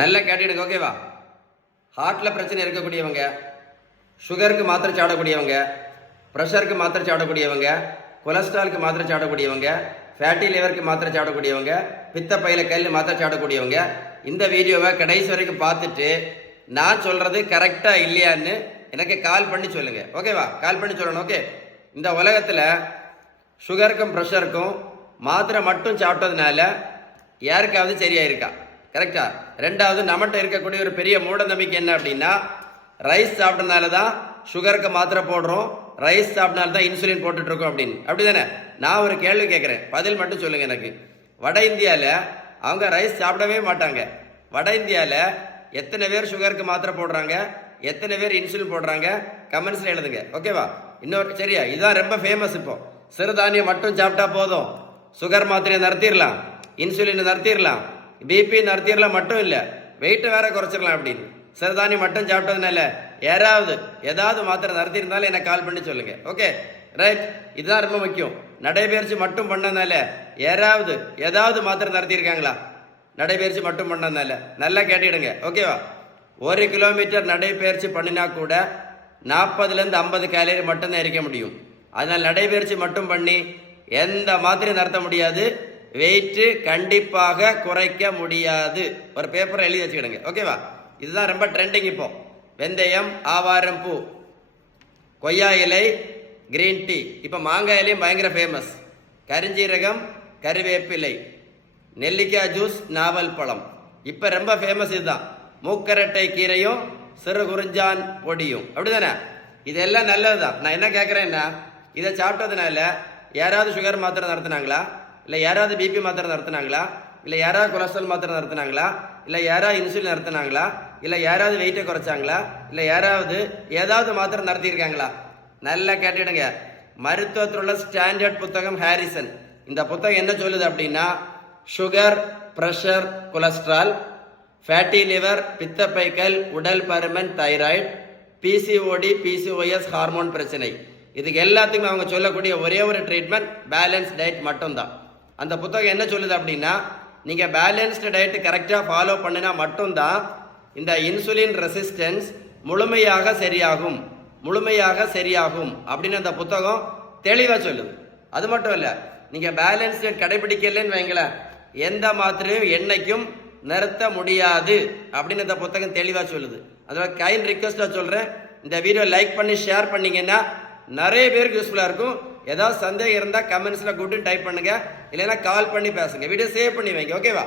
நல்ல கேட்டீங்க ஓகேவா? ஹார்ட்டில் பிரச்சனை இருக்கக்கூடியவங்க, சுகருக்கு மாத்திரை சாப்பிடக்கூடியவங்க, ப்ரெஷருக்கு மாத்திரை சாப்பிடக்கூடியவங்க, கொலஸ்ட்ராலுக்கு மாத்திரை சாப்பிடக்கூடியவங்க, ஃபேட்டி லிவருக்கு மாத்திரை சாப்பிடக்கூடியவங்க, பித்த பையில கல் மாத்திரை சாப்பிடக்கூடியவங்க இந்த வீடியோவை கடைசி வரைக்கும் பார்த்துட்டு நான் சொல்றது கரெக்டா இல்லையான்னு எனக்கு கால் பண்ணி சொல்லுங்க. ஓகேவா? கால் பண்ணி சொல்லணும். ஓகே, இந்த உலகத்தில் சுகருக்கும் ப்ரெஷருக்கும் மாத்திரை மட்டும் சாப்பிட்டதுனால யாருக்காவது சரியாயிருக்கா? கரெக்டா? ரெண்டாவது, நம்மகிட்ட இருக்கக்கூடிய ஒரு பெரிய மூட நம்பிக்கை என்ன அப்படின்னா, ரைஸ் சாப்பிட்டனால தான் சுகருக்கு மாத்திரை போடுறோம், ரைஸ் சாப்பிட்டனால தான் இன்சுலின் போட்டுட்டு இருக்கோம் அப்படின்னு. அப்படிதானே? நான் ஒரு கேள்வி கேட்குறேன், பதில் மட்டும் சொல்லுங்க எனக்கு. வட இந்தியாவில் அவங்க ரைஸ் சாப்பிடவே மாட்டாங்க. வட இந்தியாவில் எத்தனை பேர் சுகருக்கு மாத்திரை போடுறாங்க, எத்தனை பேர் இன்சுலின் போடுறாங்க, கமெண்ட்ஸ்ல எழுதுங்க. ஓகேவா? இன்னொரு சரியா, இதுதான் ரொம்ப ஃபேமஸ். இப்போ சிறுதானியம் மட்டும் சாப்பிட்டா போதும், சுகர் மாத்திரையை நிறுத்திடலாம், இன்சுலின் நிறுத்திடலாம், பிபி நிறுத்திடலாம், மட்டும் இல்லை வெயிட்டை வேற குறைச்சிடலாம் அப்படின்னு. சிறுதானியம் மட்டும் சாப்பிட்டதுனால யாராவது ஏதாவது மாத்திரை நிறுத்திருந்தாலும் எனக்கு கால் பண்ணி சொல்லுங்க. ஓகே ரைட், இதுதான் ரொம்ப முக்கியம். நடைபயிற்சி மட்டும் பண்ணதுனால யாராவது ஏதாவது மாத்திரை நிறுத்திருக்காங்களா? நடைபயிற்சி மட்டும் பண்ணதுனால நல்லா கேட்டுடுங்க. ஓகேவா? 1 கிலோமீட்டர் நடைபயிற்சி பண்ணினா கூட 40லேருந்து 50 கேலரி மட்டும்தான் எரிக்க முடியும். அதனால் நடைபயிற்சி மட்டும் பண்ணி எந்த மாத்திரையும் நிறுத்த முடியாது, வெயிட்டு கண்டிப்பாக குறைக்க முடியாது. ஒரு பேப்பரை எழுதி வச்சுக்கிடுங்க. ஓகேவா? இதுதான் ரொம்ப ட்ரெண்டிங் இப்போ. வெந்தயம், ஆவாரம் பூ, கொய்யா இலை, கிரீன் டீ, இப்போ மாங்காய் இலையும் பயங்கர ஃபேமஸ், கரிஞ்சீரகம், கறிவேப்பிலை, நெல்லிக்காய் ஜூஸ், நாவல் பழம், இப்போ ரொம்ப ஃபேமஸ் இதுதான். மூக்கரட்டை கீரையும் சிறு குறிஞ்சான் பொடியும். அப்படிதானே? இதெல்லாம் நல்லது தான். நான் என்ன கேட்குறேன்னா, இதை சாப்பிட்டதுனால யாராவது சுகர் மாத்திரை நடத்தினாங்களா? இல்லை யாராவது பிபி மாத்திரை நடத்தினாங்களா? இல்லை யாராவது கொலஸ்ட்ரால் மாத்திரை நடத்தினாங்களா? இல்லை யாராவது இன்சுலின் நடத்தினாங்களா? இல்லை யாராவது வெயிட்டை குறைச்சாங்களா? இல்லை யாராவது ஏதாவது மாத்திரை நடத்தியிருக்காங்களா? நல்லா கேட்டுடுங்க. மருத்துவத்தில் உள்ள ஸ்டாண்டர்ட் புத்தகம் ஹாரிசன். இந்த புத்தகம் என்ன சொல்லுது அப்படின்னா, sugar, pressure, cholesterol, fatty liver, பித்தப்பைக்கல், உடல் பருமன், தைராய்டு, பிசிஓடி, பிசிஓஎஸ், ஹார்மோன் பிரச்சனை, இதுக்கு எல்லாத்துக்கும் அவங்க சொல்லக்கூடிய ஒரே ஒரு ட்ரீட்மெண்ட் பேலன்ஸ் டயட் மட்டும்தான். அந்த புத்தகம் என்ன சொல்லுது அப்படின்னா, நீங்கள் பேலன்ஸ்டு டயட் கரெக்டாக ஃபாலோ பண்ணினா மட்டும்தான் இந்த இன்சுலின் ரெசிஸ்டன்ஸ் முழுமையாக சரியாகும், முழுமையாக சரியாகும் அப்படின்னு அந்த புத்தகம் தெளிவாக சொல்லுது. அது மட்டும் இல்லை, நீங்கள் பேலன்ஸ் டயட் கடைபிடிக்கலன்னு வைங்களேன், எந்த மாத்திரையும் என்னைக்கும் நிறுத்த முடியாது அப்படின்னு இந்த புத்தகம் தெளிவாக சொல்லுது. அதோட கைண்ட் ரிக்வஸ்டாக சொல்கிறேன், இந்த வீடியோ லைக் பண்ணி ஷேர் பண்ணிங்கன்னா நிறைய பேருக்கு யூஸ்ஃபுல்லாக இருக்கும். ஏதாவது சந்தேகம் இருந்தால் கமெண்ட்ஸில் கூட்டு டைப் பண்ணுங்க, இல்லைன்னா கால் பண்ணி பேசுங்க, வீடியோ சேவ் பண்ணி வைங்க. ஓகேவா?